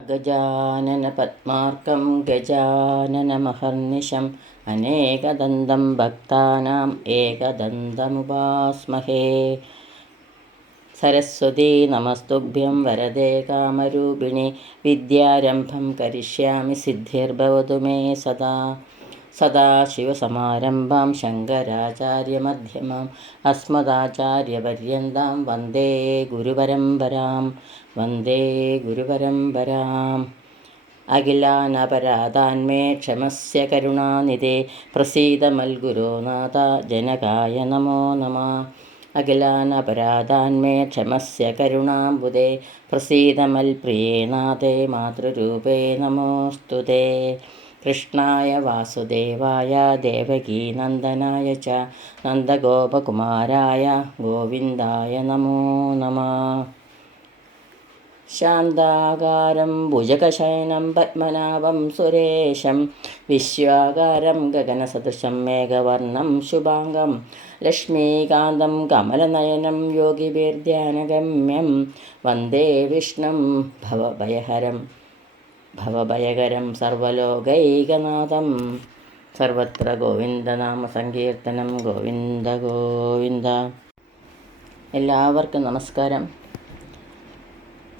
ഗജാനന പദ്മാർക്കം ഗജാനനമഹർനിശം അനേകദന്തം ഭക്താനാം ഏകദന്തമുപാസ്മഹേ. സരസ്വതീ നമസ്തുഭ്യം വരദേ കാമരൂപിണി വിദ്യാരംഭം കരിഷ്യാമി സിദ്ധിർഭവതു may സദാ. സദാശിവസമാരംഭാം ശങ്കരാചാര്യമധ്യമാം അസ്മദാചാര്യപര്യന്താം വന്ദേ ഗുരുപരമ്പരാം. അഖിലാനപരാധാന്മേ ക്ഷമസ്യ കരുണാനിധേ പ്രസീദ മൽഗുരോനാഥ ജനകായ നമോ നമഃ. അഖിലാനപരാധാന്മേ ക്ഷമസ്യ കരുണാംബുദേ പ്രസീദ മൽപ്രിയേ നാഥേ മാതൃരൂപേ നമോസ്തുതേ. കൃഷ്ണായ വാസുദേവായ ദേവകീനന്ദനായ ച നന്ദഗോപകുമാരായ ഗോവിന്ദായ നമോ നമഃ. ശാന്താകാരം ഭുജഗശയനം പദ്മനാഭം സുരേശം വിശ്വാകാരം ഗഗനസദൃശം മേഘവർണം ശുഭാംഗം ലക്ഷ്മീകാന്തം കമലനയനം യോഗിഭിർധ്യാനഗമ്യം വന്ദേ വിഷ്ണും ഭവഭയകരം സർവലോകൈകനാഥം. സർവത്ര ഗോവിന്ദനാമ സങ്കീർത്തനം. ഗോവിന്ദ ഗോവിന്ദ. എല്ലാവർക്കും നമസ്കാരം.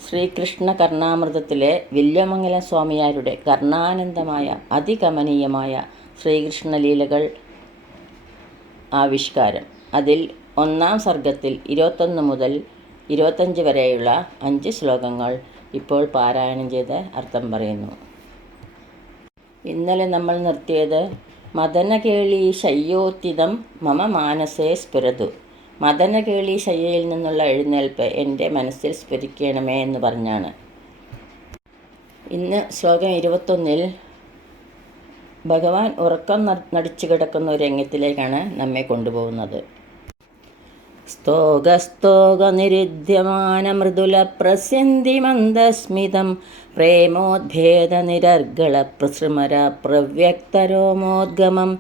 ശ്രീകൃഷ്ണ കർണാമൃതത്തിലെ വില്യമംഗലം സ്വാമിയാരുടെ കർണാനന്ദമായ അതികമനീയമായ ശ്രീകൃഷ്ണലീലകൾ ആവിഷ്കാരം. അതിൽ ഒന്നാം സർഗത്തിൽ 21 മുതൽ 25 വരെയുള്ള 5 ശ്ലോകങ്ങൾ ഇപ്പോൾ പാരായണം ചെയ്ത് അർത്ഥം പറയുന്നു. ഇന്നലെ നമ്മൾ നിർത്തിയത് മദനകേളി ശയ്യോത്തിതം മമ മാനസേ സ്ഫുരതു. മദനകേളി ശയ്യയിൽ നിന്നുള്ള എഴുന്നേൽപ്പ് എൻ്റെ മനസ്സിൽ സ്ഫുരിക്കണമേ എന്ന് പറഞ്ഞാണ്. ഇന്ന് ശ്ലോകം 21 ഭഗവാൻ ഉറക്കം നടിച്ചു കിടക്കുന്ന ഒരു രംഗത്തിലേക്കാണ് നമ്മെ കൊണ്ടുപോകുന്നത്. സ്തോകസ്തോകനിരുദ്ധ്യമാന മൃദുല പ്രസ്യന്തി മന്ദസ്മിതം പ്രേമോദ്ഭേദനിരർഗള പ്രസൃമര പ്രവ്യക്തരോമോദ്ഗമം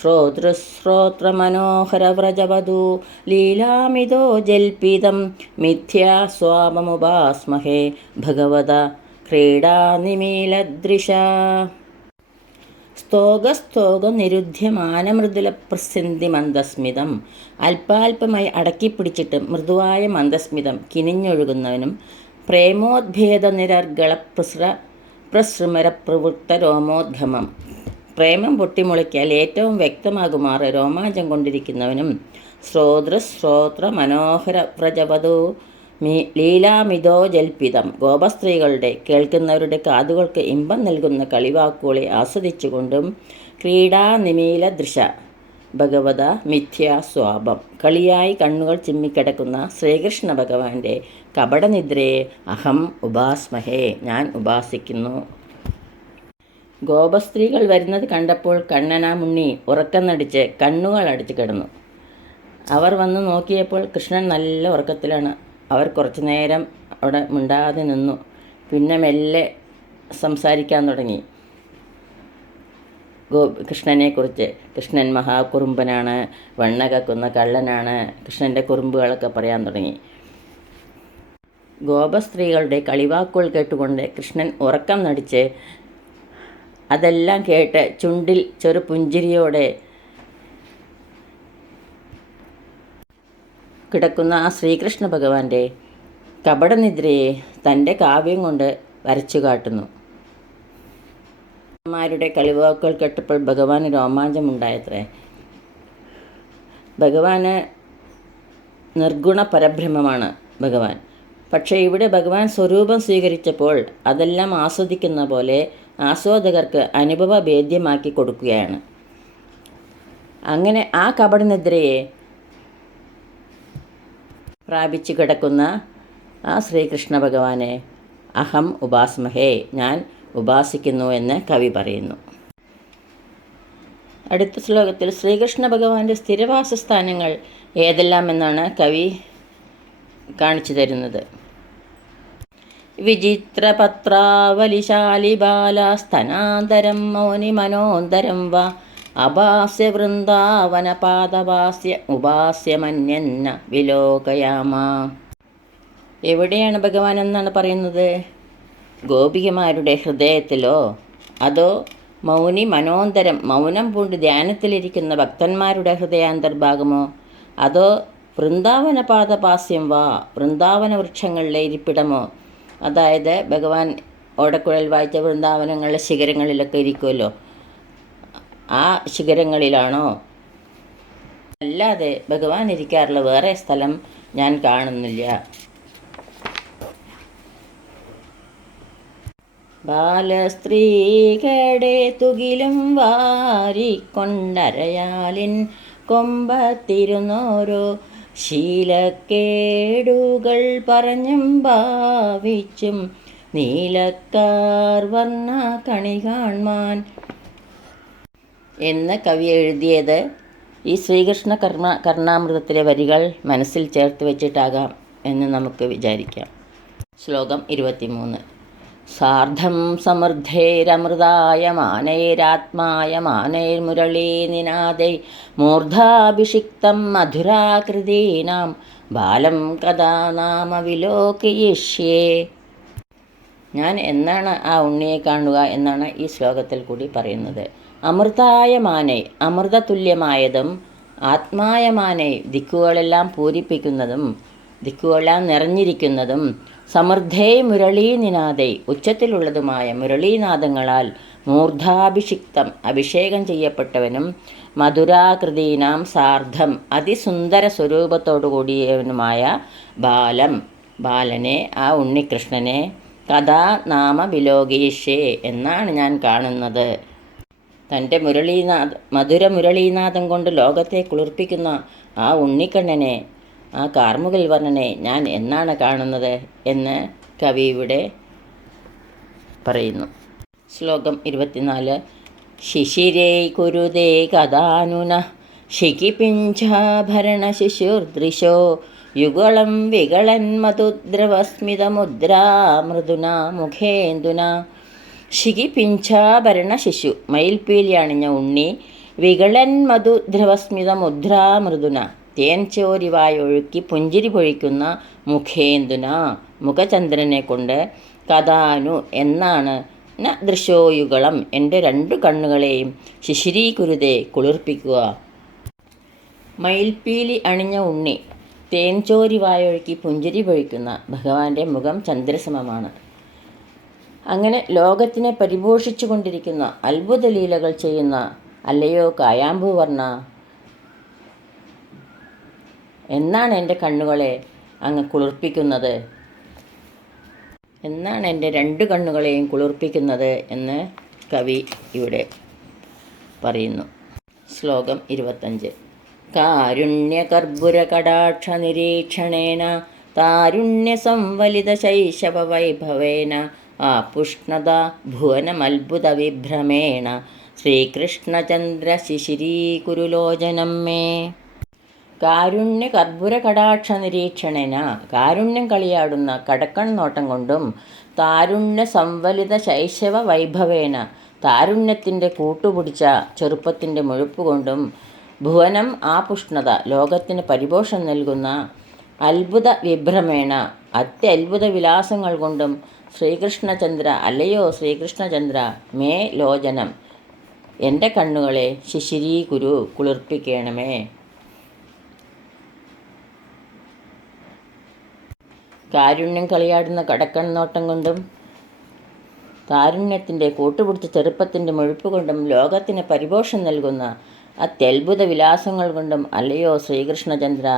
ശ്രോതൃശ്രോത്രമനോഹരവ്രജവധൂ ലീലാമിതോ ജൽപിതം മിഥ്യാ സ്വാമമുപാസ്മഹേ ഭഗവത ക്രീഡാനിമീലദൃശ. സ്തോകസ്തോകനിരുദ്ധ്യമാനമൃദുല പ്രസ്യന്തി മന്ദസ്മിതം. അല്പാൽപമായി അടക്കിപ്പിടിച്ചിട്ട് മൃദുവായ മന്ദസ്മിതം കിനിഞ്ഞൊഴുകുന്നവനും പ്രേമോദ്ഭേദനിരർഗള പ്രസൃമര പ്രവൃത്ത രോമോദ്ഗമം. പ്രേമം പൊട്ടിമുളയ്ക്കാൽ ഏറ്റവും വ്യക്തമാകുമാറ് രോമാഞ്ചം കൊണ്ടിരിക്കുന്നവനും ശ്രോതൃശ്രോത്ര മനോഹര വ്രജവധൂ ലീലാമിതോ ജൽപിതം. ഗോപസ്ത്രീകളുടെ കേൾക്കുന്നവരുടെ കാതുകൾക്ക് ഇമ്പം നൽകുന്ന കളിവാക്കുകളെ ആസ്വദിച്ചുകൊണ്ടും ക്രീഡാനിമീല ദൃശ ഭഗവത മിഥ്യാ സ്വാപം. കളിയായി കണ്ണുകൾ ചിമ്മിക്കിടക്കുന്ന ശ്രീകൃഷ്ണ ഭഗവാന്റെ കപടനിദ്രയെ അഹം ഉപാസ്മഹേ, ഞാൻ ഉപാസിക്കുന്നു. ഗോപസ്ത്രീകൾ വരുന്നത് കണ്ടപ്പോൾ കണ്ണനാമുണ്ണി ഉറക്കം നടിച്ച് കണ്ണുകൾ അടിച്ചു കിടന്നു. അവർ വന്ന് നോക്കിയപ്പോൾ കൃഷ്ണൻ നല്ല ഉറക്കത്തിലാണ്. അവർ കുറച്ചു നേരം അവിടെ മിണ്ടാതെ നിന്നു. പിന്നെ മെല്ലെ സംസാരിക്കാൻ തുടങ്ങി കൃഷ്ണനെക്കുറിച്ച്. കൃഷ്ണൻ മഹാകുറുമ്പനാണ്, വണ്ണ കക്കുന്ന കള്ളനാണ്, കൃഷ്ണൻ്റെ കുറുമ്പുകളൊക്കെ പറയാൻ തുടങ്ങി. ഗോപസ്ത്രീകളുടെ കളിവാക്കുകൾ കേട്ടുകൊണ്ട് കൃഷ്ണൻ ഉറക്കം നടിച്ച് അതെല്ലാം കേട്ട് ചുണ്ടിൽ ചെറു പുഞ്ചിരിയോടെ കിടക്കുന്ന ആ ശ്രീകൃഷ്ണ ഭഗവാന്റെ കപടനിദ്രയെ തൻ്റെ കാവ്യം കൊണ്ട് വരച്ചു കാട്ടുന്നു. മാരുടെ കളിവാക്കുകൾ കേട്ടപ്പോൾ ഭഗവാന് രോമാഞ്ചമുണ്ടായത്രേ. ഭഗവാന് നിർഗുണ പരബ്രഹ്മമാണ് ഭഗവാൻ. പക്ഷേ ഇവിടെ ഭഗവാൻ സ്വരൂപം സ്വീകരിച്ചപ്പോൾ അതെല്ലാം ആസ്വദിക്കുന്ന പോലെ ആസ്വാദകർക്ക് അനുഭവഭേദ്യമാക്കി കൊടുക്കുകയാണ്. അങ്ങനെ ആ കപടനിദ്രയെ പ്രാപിച്ചു കിടക്കുന്ന ആ ശ്രീകൃഷ്ണ ഭഗവാനെ അഹം ഉപാസ്മഹേ, ഞാൻ ഉപാസിക്കുന്നു എന്ന് കവി പറയുന്നു. അടുത്ത ശ്ലോകത്തിൽ ശ്രീകൃഷ്ണ ഭഗവാന്റെ സ്ഥിരവാസസ്ഥാനങ്ങൾ ഏതെല്ലാം എന്നാണ് കവി കാണിച്ചു തരുന്നത്. വിചിത്രപത്രാവലിശാലിബാലാസ്തനാന്തരം മൗനി മനോന്തരം വ അഭാസ്യ വൃന്ദാവനപാദഭാസ്യ ഉപാസ്യമന്യന്ന വിലോകയാമ. എവിടെയാണ് ഭഗവാൻ എന്നാണ് പറയുന്നത്? ഗോപികമാരുടെ ഹൃദയത്തിലോ അതോ മൗനി മനോന്തരം മൗനം പൂണ്ട് ധ്യാനത്തിലിരിക്കുന്ന ഭക്തന്മാരുടെ ഹൃദയാന്തർഭാഗമോ അതോ വൃന്ദാവന പാദപാസ്യം വാ വൃന്ദാവന വൃക്ഷങ്ങളിലെ ഇരിപ്പിടമോ? അതായത് ഭഗവാൻ ഓടക്കുഴൽ വായിച്ച വൃന്ദാവനങ്ങളിലെ ശിഖരങ്ങളിലൊക്കെ ഇരിക്കുമല്ലോ, ആ ശിഖരങ്ങളിലാണോ? അല്ലാതെ ഭഗവാൻ ഇരിക്കാറുള്ള വേറെ സ്ഥലം ഞാൻ കാണുന്നില്ല. ബാലസ്ത്രീകടെ തുകിലും വാരിക്കൊണ്ടരയാലിൻ കൊമ്പത്തിരുന്നോരോ ശീലക്കേടുകൾ പറഞ്ഞും ഭാവിച്ചും നീലക്കാർ വർണ്ണ കണി കാൺമാൻ എന്ന് കവി എഴുതിയത് ഈ ശ്രീകൃഷ്ണ കർണാമൃതത്തിലെ വരികൾ മനസ്സിൽ ചേർത്ത് വെച്ചിട്ടാകാം എന്ന് നമുക്ക് വിചാരിക്കാം. ശ്ലോകം 23. സാർദ്ധം സമൃദ്ധേരമൃതായ മാനൈരാത്മായ മാനൈർമുരളീനിനാദൈ മൂർധാഭിഷിക്തം മധുരാകൃതീനാം ബാലം കഥാ നാമ വിലോകയിഷ്യേ. ഞാൻ എന്നാണ് ആ ഉണ്ണിയെ കാണുക എന്നാണ് ഈ ശ്ലോകത്തിൽ കൂടി പറയുന്നത്. അമൃതായ മാനൈ അമൃതതുല്യമായതും, ആത്മായ മാനൈ ദിക്കുകളെല്ലാം പൂരിപ്പിക്കുന്നതും, ദിക്കുകളെല്ലാം നിറഞ്ഞിരിക്കുന്നതും, സമൃദ്ധേ മുരളീനിനാദൈ ഉച്ചത്തിലുള്ളതുമായ മുരളീനാദങ്ങളാൽ മൂർധാഭിഷിക്തം അഭിഷേകം ചെയ്യപ്പെട്ടവനും, മധുരാകൃതീനാം സാർദ്ധം അതിസുന്ദര സ്വരൂപത്തോടു കൂടിയവനുമായ ബാലം ബാലനെ, ആ ഉണ്ണികൃഷ്ണനെ കഥാ നാമ വിലോകീഷ്യേ എന്നാണ് ഞാൻ കാണുന്നത്. തൻ്റെ മധുര മുരളീനാദം കൊണ്ട് ലോകത്തെ കുളിർപ്പിക്കുന്ന ആ ഉണ്ണിക്കണ്ണനെ, ആ കാർമുകിൽ വർണ്ണനെ ഞാൻ എന്നാണ് കാണുന്നത് എന്ന് കവി ഇവിടെ പറയുന്നു. ശ്ലോകം 24. ശിശിരേ കുരുതേ കഥാനുന ശിഖിപിഞ്ചാഭരണ ശിശുർദൃശോ യുഗളം വികളൻ മധുദ്രവസ്മിതമുദ്രാ മൃദുന മുഖേന്ദുന. ശിഖിപിഞ്ചാഭരണ ശിശു മയിൽപീലി അണിഞ്ഞ ഉണ്ണി, വികളൻ മധുദ്രവസ്മിത മുദ്രാ മൃദുന തേൻ ചോരിവായൊഴുക്കി പുഞ്ചിരി പൊഴിക്കുന്ന മുഖേന്ദുന മുഖചന്ദ്രനെ കൊണ്ട് കഥാനു എന്നാണ് ന ദൃശോയുഗളം എൻ്റെ 2 കണ്ണുകളെയും ശിശിരീകുരുതെ കുളിർപ്പിക്കുക. മയിൽപീലി അണിഞ്ഞ ഉണ്ണി തേൻചോരി വായൊഴുക്കി പുഞ്ചിരി പൊഴിക്കുന്ന ഭഗവാന്റെ മുഖം ചന്ദ്രസമമാണ്. അങ്ങനെ ലോകത്തിനെ പരിപോഷിച്ചു കൊണ്ടിരിക്കുന്ന അത്ഭുത ലീലകൾ ചെയ്യുന്ന അല്ലയോ കായാമ്പൂവർണ്ണ, എന്നാണ് എൻ്റെ കണ്ണുകളെ അങ്ങ് കുളിർപ്പിക്കുന്നത്, എന്നാണ് എൻ്റെ 2 കണ്ണുകളെയും കുളിർപ്പിക്കുന്നത് എന്ന് കവി ഇവിടെ പറയുന്നു. ശ്ലോകം 25. കാരുണ്യകർപ്പുരകടാക്ഷ നിരീക്ഷണേന താരുണ്യ സംവലിത ശൈശവ വൈഭവേന ആപുഷ്ണത ഭുവനമത്ഭുത വിഭ്രമേണ ശ്രീകൃഷ്ണചന്ദ്ര ശിശിരീകുരുലോചനം മേ. കാരുണ്യ കർപ്പുര കടാക്ഷ നിരീക്ഷണേന കാരുണ്യം കളിയാടുന്ന കടക്കൺ നോട്ടം കൊണ്ടും, താരുണ്യ സംവലിത ശൈശവ വൈഭവേന താരുണ്യത്തിൻ്റെ കൂട്ടുപിടിച്ച ചെറുപ്പത്തിൻ്റെ മുഴുപ്പ് കൊണ്ടും, ഭുവനം ആപുഷ്ണത ലോകത്തിന് പരിപോഷം നൽകുന്ന, അത്ഭുത വിഭ്രമേണ അത്യത്ഭുത വിലാസങ്ങൾ കൊണ്ടും ശ്രീകൃഷ്ണചന്ദ്ര അല്ലയോ ശ്രീകൃഷ്ണചന്ദ്ര മേ ലോചനം എൻ്റെ കണ്ണുകളെ ശിശിരീകുരു കുളിർപ്പിക്കണമേ. കാരുണ്യം കളിയാടുന്ന കടക്കൺ നോട്ടം കൊണ്ടും, താരുണ്യത്തിൻ്റെ കൂട്ടുപിടിച്ച ചെറുപ്പത്തിൻ്റെ മുഴുപ്പ് കൊണ്ടും, ലോകത്തിന് പരിപോഷം നൽകുന്ന അത്യത്ഭുത വിലാസങ്ങൾ കൊണ്ടും അല്ലയോ ശ്രീകൃഷ്ണചന്ദ്ര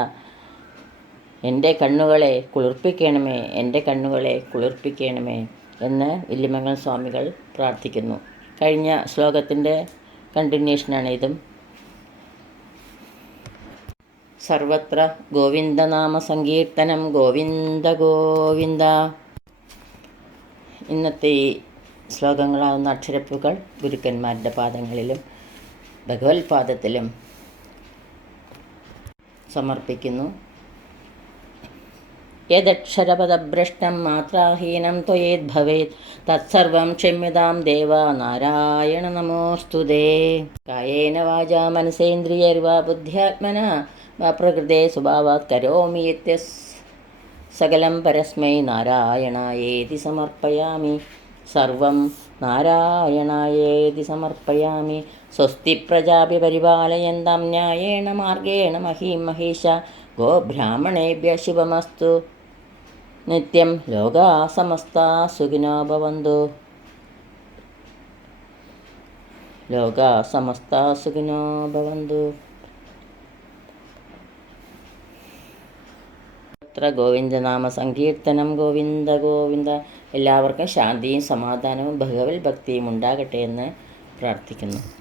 എൻ്റെ കണ്ണുകളെ കുളിർപ്പിക്കണമേ, എൻ്റെ കണ്ണുകളെ കുളിർപ്പിക്കണമേ എന്ന് വല്യമംഗലം സ്വാമികൾ പ്രാർത്ഥിക്കുന്നു. കഴിഞ്ഞ ശ്ലോകത്തിൻ്റെ കണ്ടിന്യൂഷനാണ് ഇതും. സർവത്ര ഗോവിന്ദനാമ സങ്കീർത്തനം ഗോവിന്ദ ഗോവിന്ദ. ഇന്നത്തെ ഈ ശ്ലോകങ്ങളാവുന്ന അക്ഷരപ്പുകൾ ഗുരുക്കന്മാരുടെ പാദങ്ങളിലും ഭഗവത് പാദത്തിലും സമർപ്പിക്കുന്നു. യദക്ഷരപദഭ്രഷ്ടം മാത്രാഹീനം ത്വയേദ്ഭവേത് തത്സർവം ക്ഷമ്യതാം ദേവ നാരായണ നമോസ്തുതേ. കായേന വാചാ മനസേന്ദ്രിയൈർവാ ബുദ്ധ്യാത്മനാ വാ പ്രകൃതേ സ്വഭാവാത് കരോമി സകലം പരസ്മൈ നാരായണായേതി സമർപ്പയാമി. സർവം നാരായണായേതി സമർപ്പയാമി. സ്വസ്തി പ്രജാഭ്യ പരിപാലയന്താം ന്യായേണ മാർഗേണ മഹീം മഹീഷ. ഗോബ്രാഹ്മണേഭ്യ ശുഭമസ്തു. നിത്യം ലോകാ സമസ്താ സുഖിനോ ഭവന്തു. ലോകാ സമസ്താ സുഖിനോ ഭവന്തു. ഗോവിന്ദനാമ സങ്കീർത്തനം. ഗോവിന്ദ ഗോവിന്ദ. എല്ലാവർക്കും ശാന്തിയും സമാധാനവും ഭഗവത് ഭക്തിയും ഉണ്ടാകട്ടെ എന്ന് പ്രാർത്ഥിക്കുന്നു.